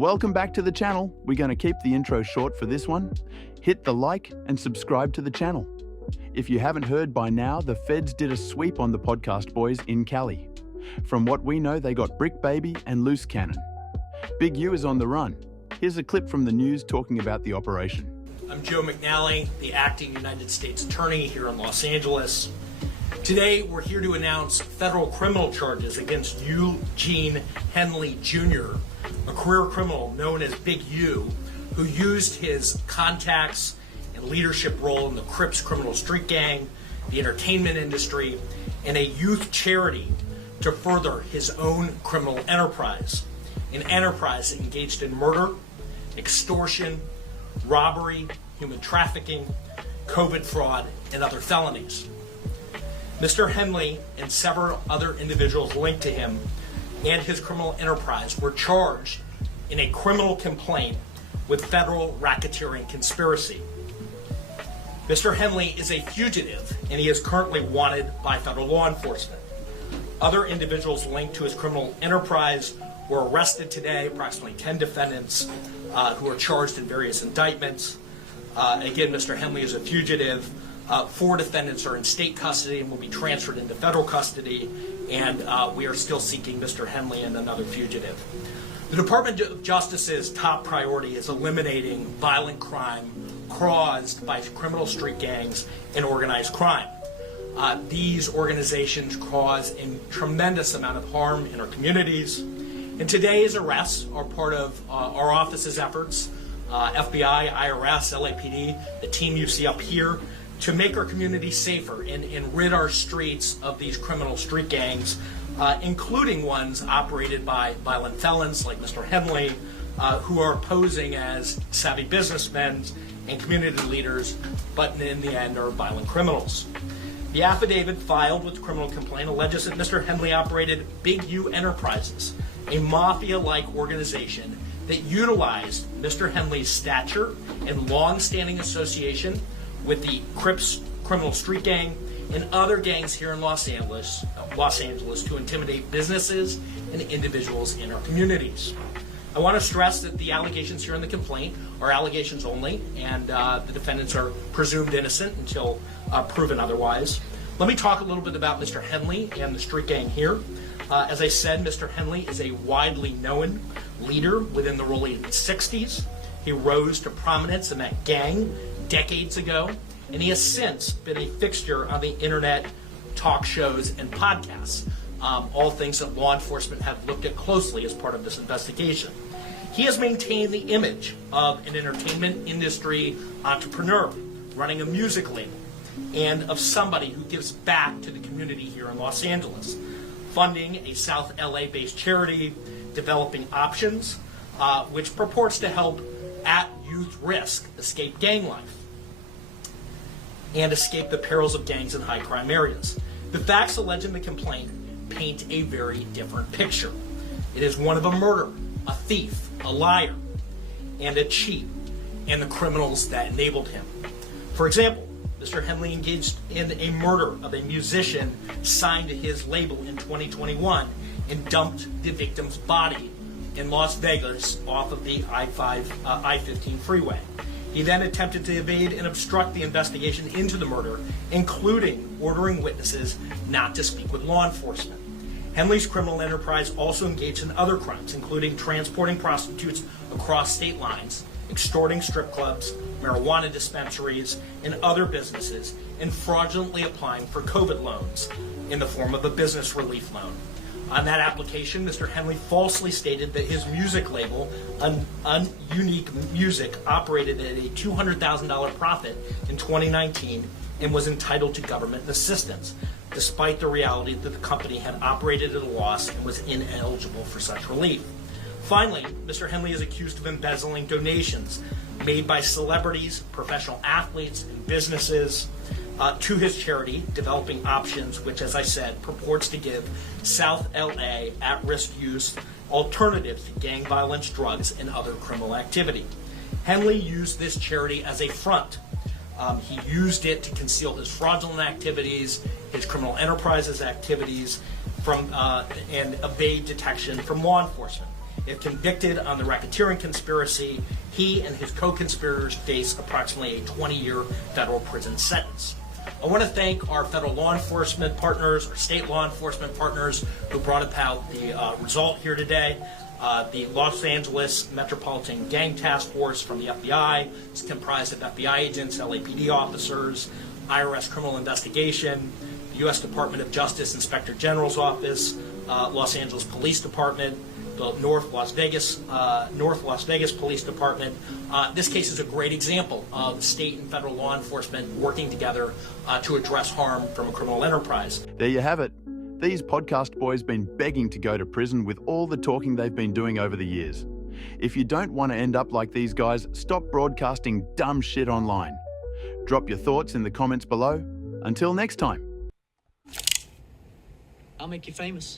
Welcome back to the channel. We're going to keep the intro short for this one. Hit the like and subscribe to the channel. If you haven't heard by now, the feds did a sweep on the podcast boys in Cali. From what we know, they got Bricc Baby and Luce cannon. Big U is on the run. Here's a clip from the news talking about the operation. I'm Joe McNally, the acting United States Attorney here in Los Angeles. Today, we're here to announce federal criminal charges against Eugene Henley Jr., a career criminal known as Big U, who used his contacts and leadership role in the Crips criminal street gang, the entertainment industry, and a youth charity to further his own criminal enterprise, an enterprise engaged in murder, extortion, robbery, human trafficking, COVID fraud, and other felonies. Mr. Henley and several other individuals linked to him and his criminal enterprise were charged in a criminal complaint with federal racketeering conspiracy. Mr. Henley is a fugitive and he is currently wanted by federal law enforcement. Other individuals linked to his criminal enterprise were arrested today, approximately 10 defendants who are charged in various indictments. Again, Mr. Henley is a fugitive. 4 defendants are in state custody and will be transferred into federal custody, and we are still seeking Mr. Henley and another fugitive. The Department of Justice's top priority is eliminating violent crime caused by criminal street gangs and organized crime. These organizations cause a tremendous amount of harm in our communities, and today's arrests are part of our office's efforts, FBI, IRS, LAPD, the team you see up here, to make our community safer and rid our streets of these criminal street gangs, including ones operated by violent felons like Mr. Henley, who are posing as savvy businessmen and community leaders, but in the end are violent criminals. The affidavit filed with the criminal complaint alleges that Mr. Henley operated Big U Enterprises, a mafia-like organization that utilized Mr. Henley's stature and long-standing association with the Crips criminal street gang and other gangs here in Los Angeles to intimidate businesses and individuals in our communities. I want to stress that the allegations here in the complaint are allegations only, and the defendants are presumed innocent until proven otherwise. Let me talk a little bit about Mr. Henley and the street gang here. As I said, Mr. Henley is a widely known leader within the early 60s. He rose to prominence in that gang decades ago, and he has since been a fixture on the internet, talk shows, and podcasts, all things that law enforcement have looked at closely as part of this investigation. He has maintained the image of an entertainment industry entrepreneur running a music label and of somebody who gives back to the community here in Los Angeles, funding a South LA-based charity, developing options, which purports to help at youth risk escape gang life and escape the perils of gangs in high crime areas. The facts alleged in the complaint paint a very different picture. It is one of a murderer, a thief, a liar, and a cheat, and the criminals that enabled him. For example, Mr. Henley engaged in a murder of a musician signed to his label in 2021 and dumped the victim's body in Las Vegas off of the I-15 freeway. He then attempted to evade and obstruct the investigation into the murder, including ordering witnesses not to speak with law enforcement. Henley's criminal enterprise also engaged in other crimes, including transporting prostitutes across state lines, extorting strip clubs, marijuana dispensaries, and other businesses, and fraudulently applying for COVID loans in the form of a business relief loan. On that application, Mr. Henley falsely stated that his music label, Unique Music, operated at a $200,000 profit in 2019 and was entitled to government assistance, despite the reality that the company had operated at a loss and was ineligible for such relief. Finally, Mr. Henley is accused of embezzling donations made by celebrities, professional athletes, and businesses to his charity, Developing Options, which, as I said, purports to give South LA at-risk youth alternatives to gang violence, drugs, and other criminal activity. Henley used this charity as a front. He used it to conceal his fraudulent activities, his criminal enterprises activities, and evade detection from law enforcement. If convicted on the racketeering conspiracy, he and his co-conspirators face approximately a 20-year federal prison sentence. I want to thank our federal law enforcement partners, our state law enforcement partners who brought about the result here today. The Los Angeles Metropolitan Gang Task Force from the FBI is comprised of FBI agents, LAPD officers, IRS Criminal Investigation, the U.S. Department of Justice Inspector General's Office, Los Angeles Police Department, the North Las Vegas Police Department. This case is a great example of state and federal law enforcement working together to address harm from a criminal enterprise. There you have it. These podcast boys been begging to go to prison with all the talking they've been doing over the years. If you don't want to end up like these guys, stop broadcasting dumb shit online. Drop your thoughts in the comments below. Until next time. I'll make you famous.